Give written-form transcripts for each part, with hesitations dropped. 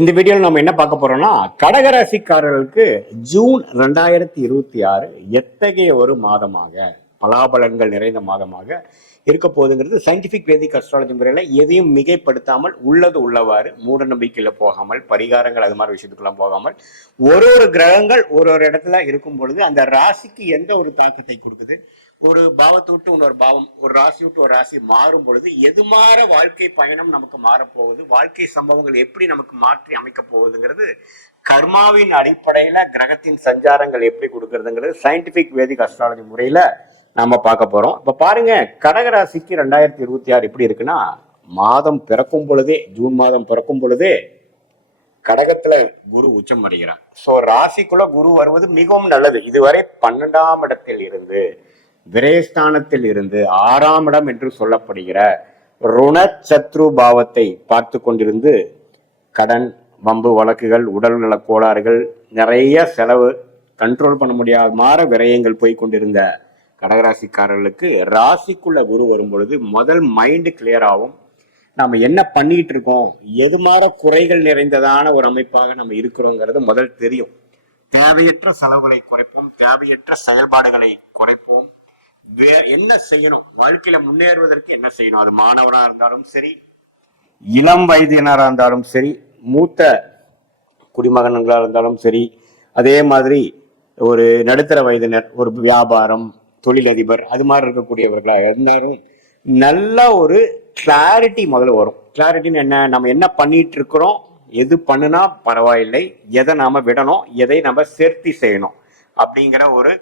இந்த வீடியோவில் நம்ம என்ன பார்க்க போறோம்னா, கடகராசிக்காரர்களுக்கு ஜூன் 2026 எத்தகைய ஒரு மாதமாக, பலாபலன்கள் நிறைந்த மாதமாக இருக்க போகுதுங்கிறது சயின்டிபிக் வேதிக் அஸ்ட்ராலஜி முறையில எதையும் மிகைப்படுத்தாமல் உள்ளது உள்ளவாறு, மூட நம்பிக்கையில போகாமல், பரிகாரங்கள் அது மாதிரி விஷயத்துக்கெல்லாம் போகாமல், ஒரு கிரகங்கள் ஒரு இடத்துல இருக்கும் பொழுது அந்த ராசிக்கு எந்த ஒரு தாக்கத்தை கொடுக்குது, ஒரு பாவத்தை விட்டு இன்னொரு பாவம், ஒரு ராசி விட்டு ஒரு ராசி மாறும் பொழுது எது மாற வாழ்க்கை பயணம் நமக்கு மாறப்போகுது, வாழ்க்கை சம்பவங்கள் எப்படி நமக்கு மாற்றி அமைக்க போகுதுங்கிறது, கர்மாவின் அடிப்படையில கிரகத்தின் சஞ்சாரங்கள் எப்படி கொடுக்கறதுங்கிறது சயின்டிபிக் வேதிக் அஸ்ட்ராலஜி முறையில நாம பார்க்க போறோம். இப்ப பாருங்க, கடகராசிக்கு 2026 எப்படி இருக்குன்னா, மாதம் பிறக்கும் பொழுதே, ஜூன் மாதம் பிறக்கும் பொழுதே கடகத்துல குரு உச்சம் அடைகிறார். சோ ராசிக்குள்ள குரு வருவது மிகவும் நல்லது. இதுவரை 12ஆம் இடத்தில் இருந்து, விரயஸ்தானத்தில் இருந்து 6ஆம் இடம் என்று சொல்லப்படுகிற ருண சத்ரு பாவத்தை பார்த்து கொண்டிருந்து கடன், வம்பு வழக்குகள், உடல்நல கோளாறுகள், நிறைய செலவு, கண்ட்ரோல் பண்ண முடியாத மாற விரயங்கள் போய் கொண்டிருந்த கடகராசிக்காரர்களுக்கு ராசிக்குள்ள குரு வரும் பொழுது முதல் மைண்டு கிளியர் ஆகும். நாம என்ன பண்ணிட்டு இருக்கோம், எது மாற குறைகள் நிறைந்ததான ஒரு அமைப்பாக நம்ம இருக்கிறோங்கிறது முதல் தெரியும். தேவையற்ற செலவுகளை குறைப்போம், தேவையற்ற செயல்பாடுகளை குறைப்போம். என்ன செய்யணும், வாழ்க்கையில முன்னேறுவதற்கு என்ன செய்யணும், அது மாணவனா இருந்தாலும் சரி, இளம் வயதினராக இருந்தாலும் சரி, மூத்த குடிமகன்களா இருந்தாலும் சரி, அதே மாதிரி ஒரு நடுத்தர வயதினர், ஒரு வியாபாரம், தொழிலதிபர், அது மாதிரி இருக்கக்கூடியவர்களா இருந்தாலும் நல்ல ஒரு கிளாரிட்டி முதல்ல வரும். கிளாரிட்டின்னு என்ன, நம்ம என்ன பண்ணிட்டு இருக்கிறோம், எது பண்ணுனா பரவாயில்லை, எதை நாம விடணும், எதை நம்ம சேர்த்தி செய்யணும் அப்படிங்கிற ஒரு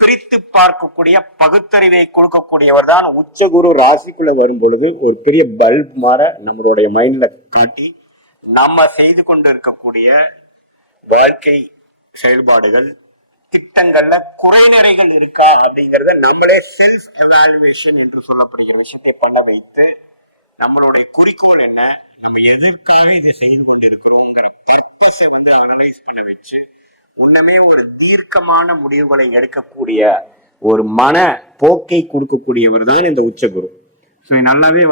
பிரித்து பார்க்கக்கூடிய பகுத்தறிவை கொடுக்கக்கூடியவர் தான் உச்சகுரு. ராசிக்குள்ள வரும் பொழுது ஒரு பெரிய பல்ப் மாற நம்மளுடைய மைண்ட்ல காட்டி நம்ம செய்து கொண்டு இருக்கக்கூடிய வாழ்க்கை செயல்பாடுகள், திட்டங்கள்ல குறைநிறைகள் இருக்கா அப்படிங்கறத நம்மளே செல்ஃப் எவாலுவேஷன் என்று சொல்லப்படுகிற விஷயத்தை பண்ண வைத்து, நம்மளுடைய குறிக்கோள் என்ன, நம்ம எதற்காக இதை செய்து கொண்டு இருக்கிறோம்ங்கிற பர்பஸை அனலைஸ் பண்ண வச்சு ஒண்ணுமே ஒரு தீர்க்கமான முடிவுகளை எடுக்கக்கூடிய ஒரு மன போக்கை கொடுக்கக்கூடியவர் தான் இந்த உச்சகுரு. ஸோ நல்லாவே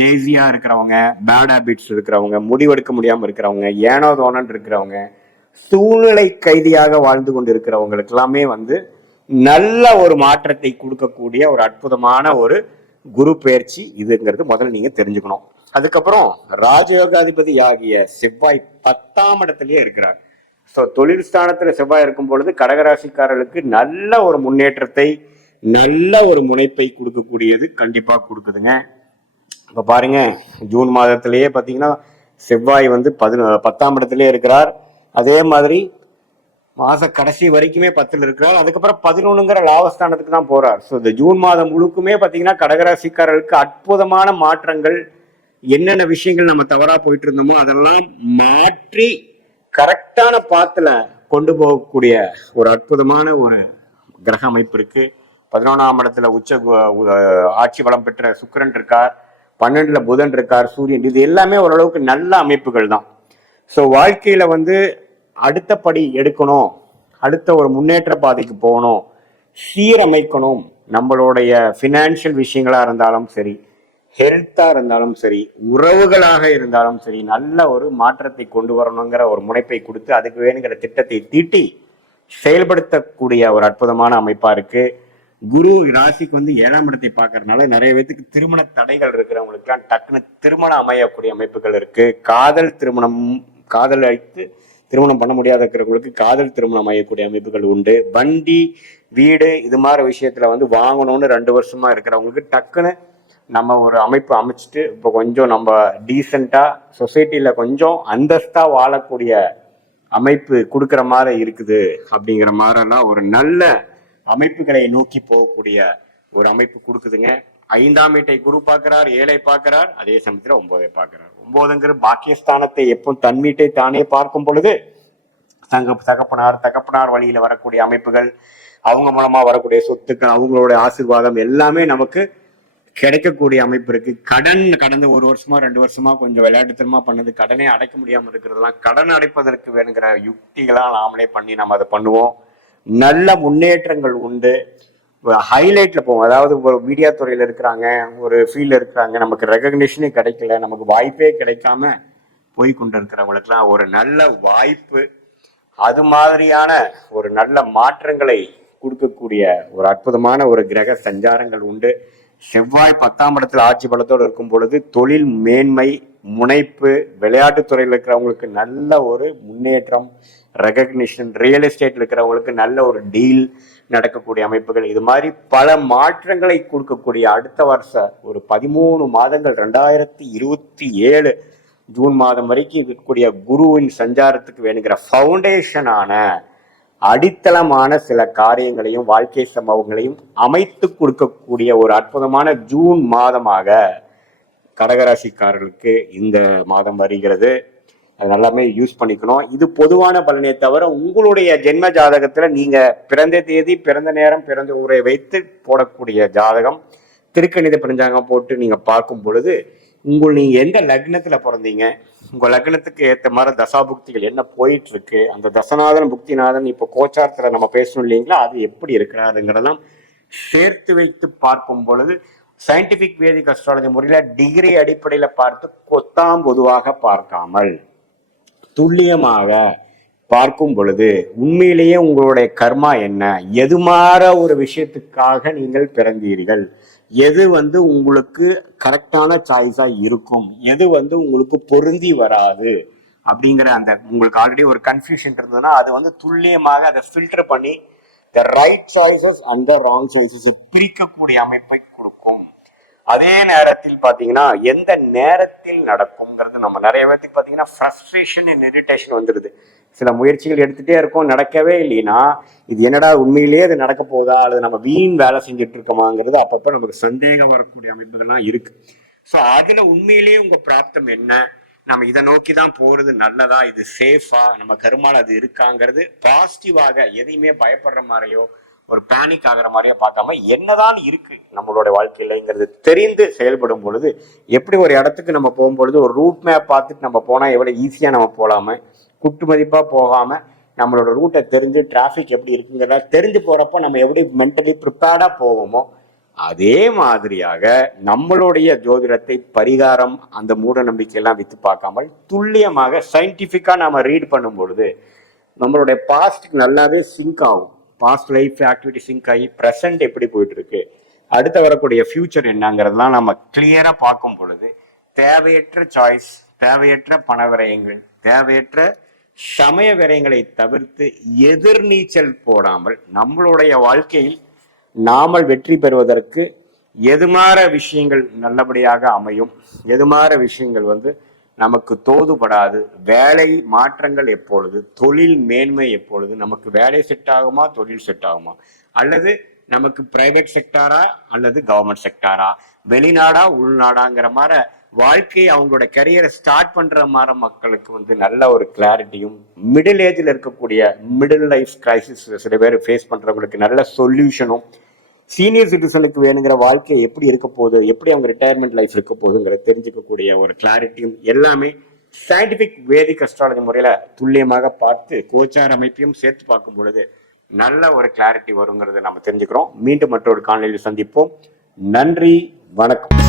லேசியா இருக்கிறவங்க, பேட் ஹேபிட்ஸ் இருக்கிறவங்க, முடிவெடுக்க முடியாம இருக்கிறவங்க, ஏனோ தோணன் இருக்கிறவங்க, சூழ்நிலை கைதியாக வாழ்ந்து கொண்டு இருக்கிறவங்களுக்கு எல்லாமே நல்ல ஒரு மாற்றத்தை கொடுக்கக்கூடிய ஒரு அற்புதமான ஒரு குரு பயிற்சி இதுங்கிறது முதல்ல நீங்க தெரிஞ்சுக்கணும். அதுக்கப்புறம் ராஜயோகாதிபதி ஆகிய செவ்வாய் 10ஆம் இடத்திலேயே இருக்கிறார். ஸோ தொழில் ஸ்தானத்துல செவ்வாய் இருக்கும் பொழுது கடகராசிக்காரர்களுக்கு நல்ல ஒரு முன்னேற்றத்தை, நல்ல ஒரு முனைப்பை கொடுக்கக்கூடியது கண்டிப்பா கொடுக்குதுங்க. இப்ப பாருங்க, ஜூன் மாதத்திலேயே பாத்தீங்கன்னா செவ்வாய் 10ஆம் இடத்திலே இருக்கிறார். அதே மாதிரி மாச கடைசி வரைக்குமே 10ல் இருக்கிறார். அதுக்கப்புறம் 11ங்கிற லாபஸ்தானத்துக்கு தான் போறார். ஸோ இந்த ஜூன் மாதம் முழுக்குமே பாத்தீங்கன்னா கடகராசிக்காரர்களுக்கு அற்புதமான மாற்றங்கள், என்னென்ன விஷயங்கள் நம்ம தவறா போயிட்டு இருந்தோமோ அதெல்லாம் மாற்றி கரெக்டான பாத்துல கொண்டு போகக்கூடிய ஒரு அற்புதமான ஒரு கிரக அமைப்பு இருக்கு. 11ஆம் இடத்துல ஆட்சி பலம் பெற்ற சுக்கிரன் இருக்கார், 12ல புதன் இருக்கார், சூரியன், இது எல்லாமே ஓரளவுக்கு நல்ல அமைப்புகள் தான். ஸோ வாழ்க்கையில அடுத்த படி எடுக்கணும், அடுத்த ஒரு முன்னேற்ற பாதைக்கு போகணும், சீரமைக்கணும், நம்மளுடைய பினான்சியல் விஷயங்களா இருந்தாலும் சரி, ஹெல்த்தா இருந்தாலும் சரி, உறவுகளாக இருந்தாலும் சரி, நல்ல ஒரு மாற்றத்தை கொண்டு வரணுங்கிற ஒரு முனைப்பை கொடுத்து அதுக்கு வேணுங்கிற திட்டத்தை தீட்டி செயல்படுத்தக்கூடிய ஒரு அற்புதமான அமைப்பா இருக்கு. குரு ராசிக்கு 7ஆம் இடத்தை பார்க்கறதுனால நிறைய பேருக்கு திருமண தடைகள் இருக்கிறவங்களுக்கு எல்லாம் டக்குன்னு திருமணம் அமையக்கூடிய அமைப்புகள் இருக்கு. காதல் அழைத்து திருமணம் பண்ண முடியாத இருக்கிறவங்களுக்கு காதல் திருமணம் அமையக்கூடிய அமைப்புகள் உண்டு. வண்டி, வீடு, இது மாதிரி விஷயத்துல வாங்கணும்னு 2 வருஷமா இருக்கிறவங்களுக்கு டக்குன்னு நம்ம ஒரு அமைப்பு அமைச்சிட்டு இப்போ கொஞ்சம் நம்ம டீசெண்டா சொசைட்டில கொஞ்சம் அந்தஸ்தா வாழக்கூடிய அமைப்பு கொடுக்குற மாதிரி இருக்குது. அப்படிங்கிற மாதிரிலாம் ஒரு நல்ல அமைப்புகளை நோக்கி போகக்கூடிய ஒரு அமைப்பு கொடுக்குதுங்க. 5ஆம் வீட்டை குரு பார்க்கிறார், 7ஐ பார்க்கிறார், அதே சமயத்துல 9ஐ பார்க்கிறார். 9ங்கிற பாக்கியஸ்தானத்தை எப்போ தன் வீட்டை தானே பார்க்கும் பொழுது தகப்பனார் வழியில வரக்கூடிய அமைப்புகள், அவங்க மூலமா வரக்கூடிய சொத்துக்கள், அவங்களுடைய ஆசீர்வாதம் எல்லாமே நமக்கு கிடைக்கக்கூடிய அமைப்பு இருக்கு. கடன் கடந்த 1 வருஷமா 2 வருஷமா கொஞ்சம் விளையாட்டுத்தனமா பண்ணது, கடனே அடைக்க முடியாம இருக்கிறதெல்லாம் கடன் அடைப்பதற்கு வேணுங்கிற யுக்திகளா நாமளே பண்ணி நம்ம அதை பண்ணுவோம். நல்ல முன்னேற்றங்கள் உண்டு. ஹைலைட்ல போவோம். அதாவது ஒரு மீடியா துறையில இருக்கிறாங்க, ஒரு ஃபீல்ட்ல இருக்கிறாங்க, நமக்கு ரெகக்னிஷனே கிடைக்கல, நமக்கு வாய்ப்பே கிடைக்காம போய் கொண்டிருக்கிறவங்களுக்குலாம் ஒரு நல்ல வாய்ப்பு, அது மாதிரியான ஒரு நல்ல மாற்றங்களை கொடுக்கக்கூடிய ஒரு அற்புதமான ஒரு கிரக சஞ்சாரங்கள் உண்டு. செவ்வாய் 10ஆம் இடத்துல ஆட்சி பலத்தோடு இருக்கும் பொழுது தொழில் மேன்மை, முனைப்பு, விளையாட்டுத்துறையில் இருக்கிறவங்களுக்கு நல்ல ஒரு முன்னேற்றம், ரெகக்னிஷன், ரியல் எஸ்டேட்ல இருக்கிறவங்களுக்கு நல்ல ஒரு டீல் நடக்கக்கூடிய அமைப்புகள், இது மாதிரி பல மாற்றங்களை கொடுக்கக்கூடிய அடுத்த வருஷம் ஒரு 13 மாதங்கள் 2027 ஜூன் மாதம் வரைக்கும் இருக்கக்கூடிய குருவின் சஞ்சாரத்துக்கு வேணுங்கிற ஃபவுண்டேஷனான அடித்தளமான சில காரியங்களையும் வாழ்க்கை சம்பவங்களையும் அமைத்து கொடுக்கக்கூடிய ஒரு அற்புதமான ஜூன் மாதமாக கடகராசிக்காரர்களுக்கு இந்த மாதம் வருகிறது. அது எல்லாமே யூஸ் பண்ணிக்கணும். இது பொதுவான பலனே தவிர உங்களுடைய ஜென்ம ஜாதகத்துல நீங்க பிறந்த தேதி, பிறந்த நேரம், பிறந்த ஊரை வைத்து போடக்கூடிய ஜாதகம் திருக்கணித பஞ்சாங்கம் போட்டு நீங்க பார்க்கும் பொழுது நீங்க எந்த லக்னத்துல பிறந்தீங்க, உங்க லக்னத்துக்கு ஏற்ற மாதிரி தசாபுக்திகள் என்ன போயிட்டு இருக்கு, அந்த தசநாதன் புக்திநாதன் இப்போ கோச்சாரத்துல நம்ம பேசணும் இல்லைங்களா, அது எப்படி இருக்கிறாருங்கிறதெல்லாம் சேர்த்து வைத்து பார்க்கும் பொழுது சயின்டிபிக் வேதிக் அஸ்ட்ராலஜி முறையில டிகிரி அடிப்படையில பார்த்து கொத்தாம் பொதுவாக பார்க்காமல் துல்லியமாக பார்க்கும் பொழுது உண்மையிலேயே உங்களுடைய கர்மா என்ன, எது மாற ஒரு விஷயத்துக்காக நீங்கள் பிறந்தீர்கள், எது உங்களுக்கு கரெக்டான சாய்ஸா இருக்கும், எது உங்களுக்கு பொருந்தி வராது அப்படிங்கிற அந்த உங்களுக்கு ஆல்ரெடி ஒரு கன்ஃபியூஷன் இருந்ததுன்னா அது துல்லியமாக அதை ஃபில்டர் பண்ணி the right choices and the wrong choices பிரிக்கக்கூடிய அமைப்பை கொடுக்கும். அதே நேரத்தில் பாத்தீங்கன்னா எந்த நேரத்தில் நடக்கும்ங்கிறது நம்ம நிறைய பேருக்கு பாத்தீங்கன்னா ஃப்ரஸ்ட்ரேஷன் அண்ட் இரிட்டேஷன் வந்துடுது. சில முயற்சிகள் எடுத்துட்டே இருக்கோம், நடக்கவே இல்லைன்னா இது என்னடா உண்மையிலேயே அது நடக்க போதா அல்லது நம்ம வீண் வேலை செஞ்சுட்டு இருக்கோமாங்கிறது அப்பப்ப நமக்கு சந்தேகம் வரக்கூடிய அமைப்புகள்லாம் இருக்கு. ஸோ அதுல உண்மையிலேயே உங்க பிராப்தம் என்ன, நம்ம இதை நோக்கி தான் போறது நல்லதா, இது சேஃபா, நம்ம கருமால் அது இருக்காங்கிறது பாசிட்டிவாக எதையுமே பயப்படுற மாதிரியோ ஒரு பேனிக் ஆகிற மாதிரியே பார்க்காம என்னதான் இருக்கு நம்மளோட வாழ்க்கையிலங்கிறது தெரிந்து செயல்படும் பொழுது எப்படி ஒரு இடத்துக்கு நம்ம போகும்பொழுது ஒரு ரூட் மேப் பார்த்துட்டு நம்ம போனா எவ்வளவு ஈஸியா நம்ம போலாம குட்டு மதிப்பா போகாம நம்மளோட ரூட்டை தெரிஞ்சு டிராஃபிக் எப்படி இருக்குங்கிறத தெரிஞ்சு போறப்போ நம்ம எப்படி மென்டலி ப்ரிப்பேர்டா போவோமோ அதே மாதிரியாக நம்மளுடைய ஜோதிடத்தை பரிகாரம் அந்த மூட நம்பிக்கையெல்லாம் வித்து பார்க்காமல் துல்லியமாக சயின்டிஃபிக்கா நம்ம ரீட் பண்ணும் பொழுது நம்மளுடைய பாஸ்டுக்கு நல்லாவே சிங்க் ஆகும். பாஸ்ட் லைஃப் ஆக்டிவிட்டி சிங்க் ஆகி ப்ரெசன்ட் எப்படி போயிட்டு இருக்கு, அடுத்த வரக்கூடிய ஃபியூச்சர் என்னங்கிறதுலாம் நம்ம கிளியரா பார்க்கும் பொழுது தேவையற்ற சாய்ஸ், தேவையற்ற பண விரயங்கள், தேவையற்ற சமய விரயங்களை தவிர்த்து எதிர்நீச்சல் போடாமல் நம்மளுடைய வாழ்க்கையில் நாமல் வெற்றி பெறுவதற்கு எதுமாற விஷயங்கள் நல்லபடியாக அமையும், எதுமாற விஷயங்கள் நமக்கு தோதுபடாது, வேலை மாற்றங்கள் எப்பொழுது, தொழில் மேன்மை எப்பொழுது, நமக்கு வேலை செட் ஆகுமா, தொழில் செட் ஆகுமா, அல்லது நமக்கு பிரைவேட் செக்டாரா அல்லது கவர்மெண்ட் செக்டாரா, வெளிநாடா உள்நாடாங்கிற மாதிரி வாழ்க்கையை அவங்களோட கரியரை ஸ்டார்ட் பண்ற மாதிரி மக்களுக்கு நல்ல ஒரு கிளாரிட்டியும், மிடில் ஏஜ்ல இருக்கக்கூடிய மிடில் லைஃப் கிரைசிஸ் சில பேர் ஃபேஸ் பண்றவங்களுக்கு நல்ல சொல்யூஷனும், சீனியர் சிட்டிசனுக்கு வேணுங்கிற வாழ்க்கை எப்படி இருக்க போகுது, எப்படி அவங்க ரிட்டையர்மெண்ட் லைஃப் இருக்க போகுதுங்கிற தெரிஞ்சுக்கக்கூடிய ஒரு கிளாரிட்டியும் எல்லாமே சயின்டிபிக் வேதிக் அஸ்ட்ராலஜி முறையில துல்லியமாக பார்த்து கோச்சார அமைப்பையும் சேர்த்து பார்க்கும் பொழுது நல்ல ஒரு கிளாரிட்டி வருங்கிறத நம்ம தெரிஞ்சுக்கிறோம். மீண்டும் மற்றொரு காணொலியில் சந்திப்போம். நன்றி, வணக்கம்.